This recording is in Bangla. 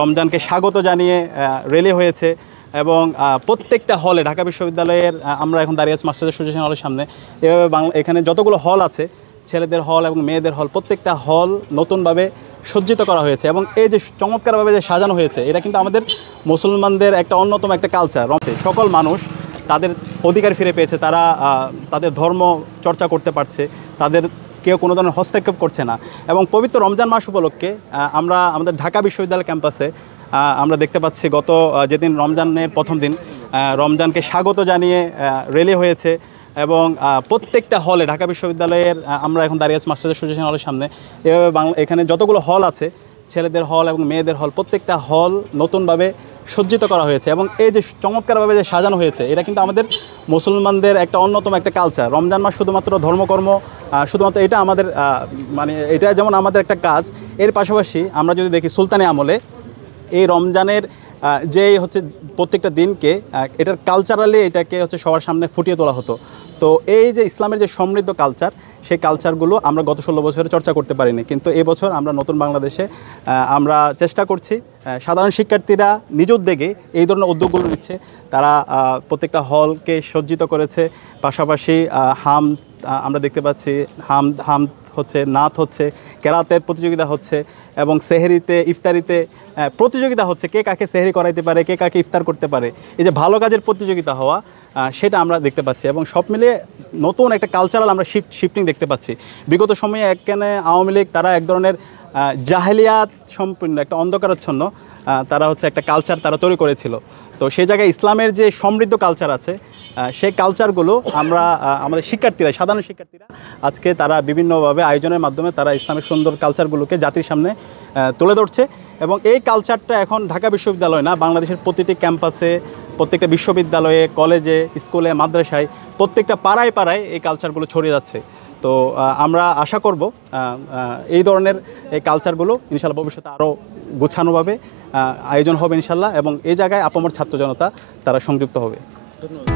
রমজানকে স্বাগত জানিয়ে রেলি হয়েছে এবং প্রত্যেকটা হলে ঢাকা বিশ্ববিদ্যালয়ের আমরা এখন দাঁড়িয়ে আছি মাস্টার্স অ্যাসোসিয়েশন হলের সামনে। এভাবে এখানে যতগুলো হল আছে, ছেলেদের হল এবং মেয়েদের হল, প্রত্যেকটা হল নতুনভাবে সজ্জিত করা হয়েছে এবং এই যে চমৎকারভাবে যে সাজানো হয়েছে, এটা কিন্তু আমাদের মুসলমানদের একটা অন্যতম একটা কালচার। সকল মানুষ তাদের অধিকার ফিরে পেয়েছে, তারা তাদের ধর্ম চর্চা করতে পারছে, তাদের কেউ কোনো ধরনের হস্তক্ষেপ করছে না। এবং পবিত্র রমজান মাস উপলক্ষে আমরা আমাদের ঢাকা বিশ্ববিদ্যালয় ক্যাম্পাসে আমরা দেখতে পাচ্ছি গত যেদিন রমজানের প্রথম দিন, রমজানকে স্বাগত জানিয়ে রেলি হয়েছে এবং প্রত্যেকটা হলে ঢাকা বিশ্ববিদ্যালয়ের আমরা এখন দাঁড়িয়ে আছি মাস্টার্স অ্যাসোসিয়েশন হলের সামনে। এভাবে এখানে যতগুলো হল আছে, ছেলেদের হল এবং মেয়েদের হল, প্রত্যেকটা হল নতুনভাবে সজ্জিত করা হয়েছে এবং এই যে চমৎকারভাবে যে সাজানো হয়েছে, এটা কিন্তু আমাদের মুসলমানদের একটা অন্যতম একটা কালচার। রমজান মাস শুধুমাত্র ধর্মকর্ম, শুধুমাত্র এটা আমাদের মানে এটা যেমন আমাদের একটা কাজ, এর পাশাপাশি আমরা যদি দেখি সুলতানি আমলে এই রমজানের যে হচ্ছে প্রত্যেকটা দিনকে এটার কালচারালি এটাকে হচ্ছে সবার সামনে ফুটিয়ে তোলা হতো। তো এই যে ইসলামের যে সমৃদ্ধ কালচার, সেই কালচারগুলো আমরা গত 16 বছরে চর্চা করতে পারিনি, কিন্তু এবছর আমরা নতুন বাংলাদেশে আমরা চেষ্টা করছি। সাধারণ শিক্ষার্থীরা নিজ উদ্যোগে এই ধরনের উদ্যোগগুলো নিচ্ছে। তারা প্রত্যেকটা হলকে সজ্জিত করেছে, পাশাপাশি আমরা দেখতে পাচ্ছি হাম হচ্ছে, নাত হচ্ছে, কেরাতের প্রতিযোগিতা হচ্ছে এবং সেহরিতে ইফতারিতে প্রতিযোগিতা হচ্ছে, কে কাকে সেহরি করাইতে পারে, কে কাকে ইফতার করতে পারে। এই যে ভালো কাজের প্রতিযোগিতা হওয়া, সেটা আমরা দেখতে পাচ্ছি এবং সব মিলিয়ে নতুন একটা কালচারাল আমরা শিফটিং দেখতে পাচ্ছি। বিগত সময়ে একখানে আওয়ামী লীগ তারা এক ধরনের জাহেলিয়াত সম্পূর্ণ একটা অন্ধকারাচ্ছন্ন তারা হচ্ছে একটা কালচার তারা তৈরি করেছিল। তো সেই জায়গায় ইসলামের যে সমৃদ্ধ কালচার আছে, সেই কালচারগুলো আমরা আমাদের শিক্ষার্থীরা, সাধারণ শিক্ষার্থীরা আজকে তারা বিভিন্নভাবে আয়োজনের মাধ্যমে তারা ইসলামের সুন্দর কালচারগুলোকে জাতির সামনে তুলে ধরছে এবং এই কালচারটা এখন ঢাকা বিশ্ববিদ্যালয় না, বাংলাদেশের প্রতিটি ক্যাম্পাসে, প্রত্যেকটা বিশ্ববিদ্যালয়ে, কলেজে, স্কুলে, মাদ্রাসায়, প্রত্যেকটা পাড়ায় পাড়ায় এই কালচারগুলো ছড়িয়ে যাচ্ছে। তো আমরা আশা করব এই ধরনের এই কালচারগুলো ইনশাআল্লাহ ভবিষ্যতে আরও গোছানোভাবে আয়োজন হবে ইনশাআল্লাহ এবং এই জায়গায় আপামর ছাত্র জনতা তারা সংযুক্ত হবে। ধন্যবাদ।